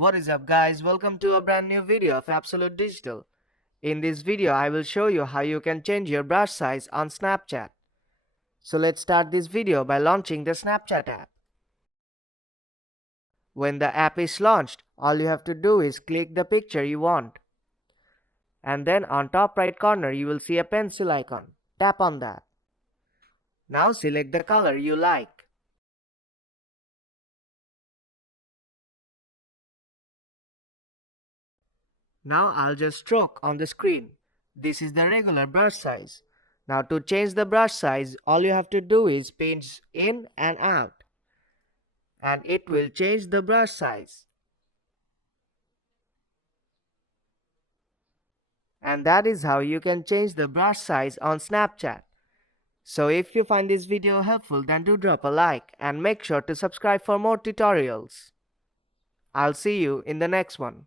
What is up guys, welcome to a brand new video of Absolute Digital. In this video I will show you how you can change your brush size on Snapchat. So let's start this video by launching the Snapchat app. When the app is launched, all you have to do is click the picture you want. And then on top right corner you will see a pencil icon. Tap on that. Now select the color you like. Now I'll just stroke on the screen. This is the regular brush size. Now to change the brush size, all you have to do is pinch in and out. And it will change the brush size. And that is how you can change the brush size on Snapchat. So if you find this video helpful, then do drop a like and make sure to subscribe for more tutorials. I'll see you in the next one.